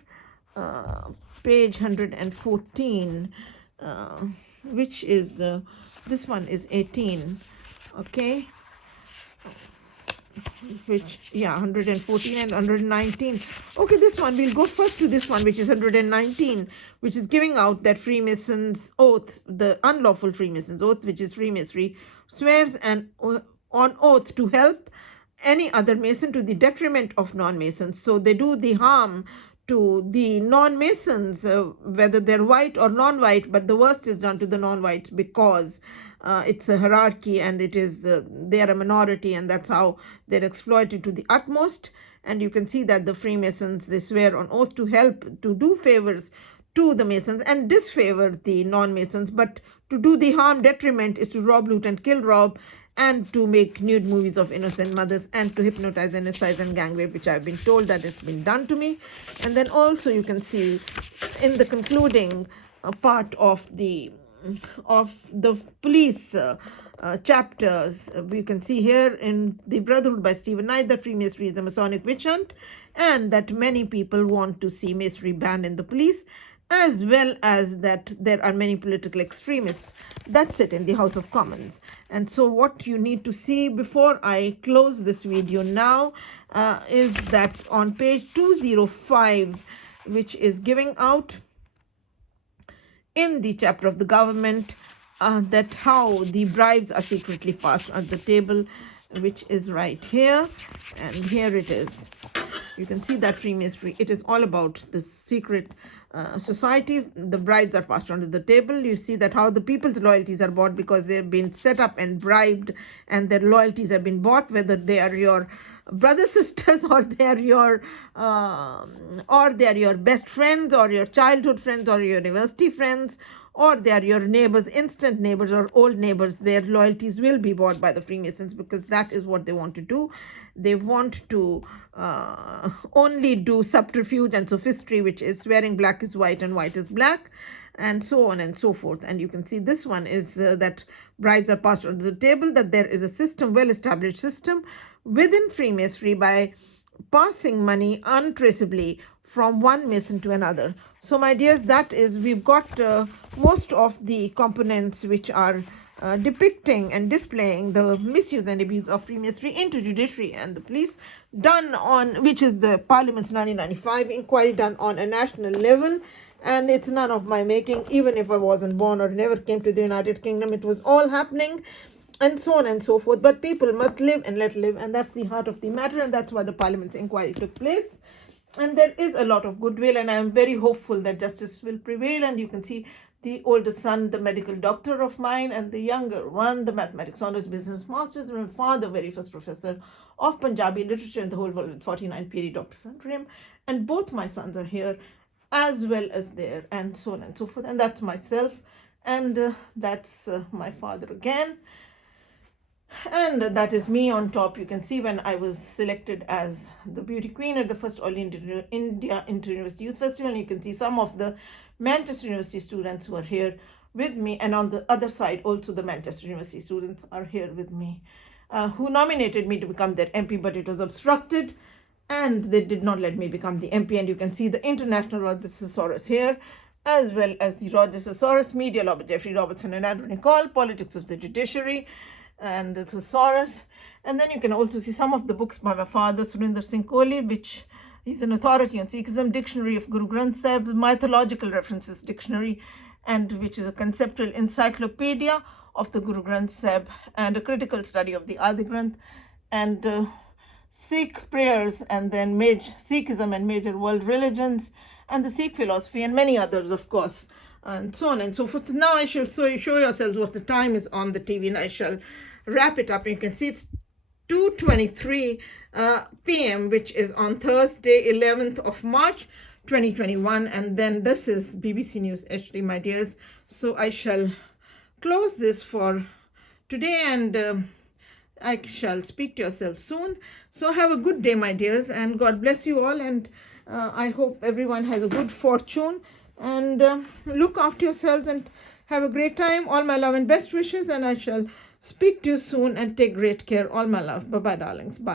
page 114, which is this one is 18, okay, which 114 and 119. Okay, this one, we'll go first to this one, which is 119, which is giving out that Freemasons oath, the unlawful Freemasons oath, which is Freemasonry, swears on oath to help any other Mason to the detriment of non-Masons. So they do the harm to the non-Masons, whether they're white or non-white, but the worst is done to the non-whites because it's a hierarchy, and it is they are a minority, and that's how they're exploited to the utmost. And you can see that the Freemasons, they swear on oath to help, to do favors to the Masons and disfavor the non-Masons, but to do the harm, detriment, is to rob, loot and kill, rob, and to make nude movies of innocent mothers, and to hypnotize, anesthetize and gang rape, which I've been told that it's been done to me. And then also you can see in the concluding part of the the police chapters. We can see here in The Brotherhood by Stephen Knight that Freemasonry is a Masonic witch hunt, and that many people want to see Masonry banned in the police, as well as that there are many political extremists that sit in the House of Commons. And so what you need to see before I close this video now is that on page 205, which is giving out in the chapter of the government, that how the bribes are secretly passed at the table, which is right here, and here it is. You can see that Freemasonry, it is all about the secret society. The bribes are passed onto the table. You see that how the people's loyalties are bought because they've been set up and bribed, and their loyalties have been bought, whether they are your brothers, sisters, or they're your best friends, or your childhood friends, or your university friends, or they are your neighbors, instant neighbors, or old neighbors. Their loyalties will be bought by the Freemasons, because that is what they want to do. They want to only do subterfuge and sophistry, which is swearing black is white and white is black, and so on and so forth. And you can see this one is that bribes are passed onto the table, that there is a system, well-established system within Freemasonry by passing money untraceably from one Mason to another. So my dears, that is, we've got most of the components which are depicting and displaying the misuse and abuse of Freemasonry into judiciary and the police, done on, which is the Parliament's 1995 inquiry, done on a national level. And it's none of my making. Even if I wasn't born or never came to the United Kingdom, it was all happening, and so on and so forth. But people must live and let live, and that's the heart of the matter, and that's why the Parliament's inquiry took place. And there is a lot of goodwill, and I am very hopeful that justice will prevail. And you can see the older son, the medical doctor of mine, and the younger one, the mathematics honors business masters, and my father, very first professor of Punjabi literature in the whole world with 49 PhD doctors under him. And both my sons are here, as well as there, and so on and so forth. And that's myself, and that's my father again. And that is me on top. You can see when I was selected as the beauty queen at the first All India Inter-University Youth Festival. And you can see some of the Manchester University students who are here with me. And on the other side, also the Manchester University students are here with me, who nominated me to become their MP, but it was obstructed, and they did not let me become the MP. And you can see the International Rogersaurus here, as well as the Rogersaurus, Media Law by Jeffrey Robertson and Andrew Nicol, Politics of the Judiciary, and the thesaurus. And then you can also see some of the books by my father, Surinder Singh Kohli, which is an authority on Sikhism, Dictionary of Guru Granth Sahib, Mythological References Dictionary, and which is a conceptual encyclopedia of the Guru Granth Sahib, and a critical study of the Adi Granth, and Sikh prayers, and then Sikhism and major world religions, and the Sikh philosophy, and many others, of course, and so on and so forth. Now I shall show yourselves what the time is on the TV, and I shall wrap it up. You can see it's 2:23 p.m., which is on Thursday, 11th of March, 2021. And then this is BBC News HD, my dears. So I shall close this for today, and I shall speak to yourself soon. So have a good day, my dears, and God bless you all. And I hope everyone has a good fortune, and look after yourselves and have a great time. All my love and best wishes, and I shall speak to you soon, and take great care. All my love. Bye-bye, darlings. Bye.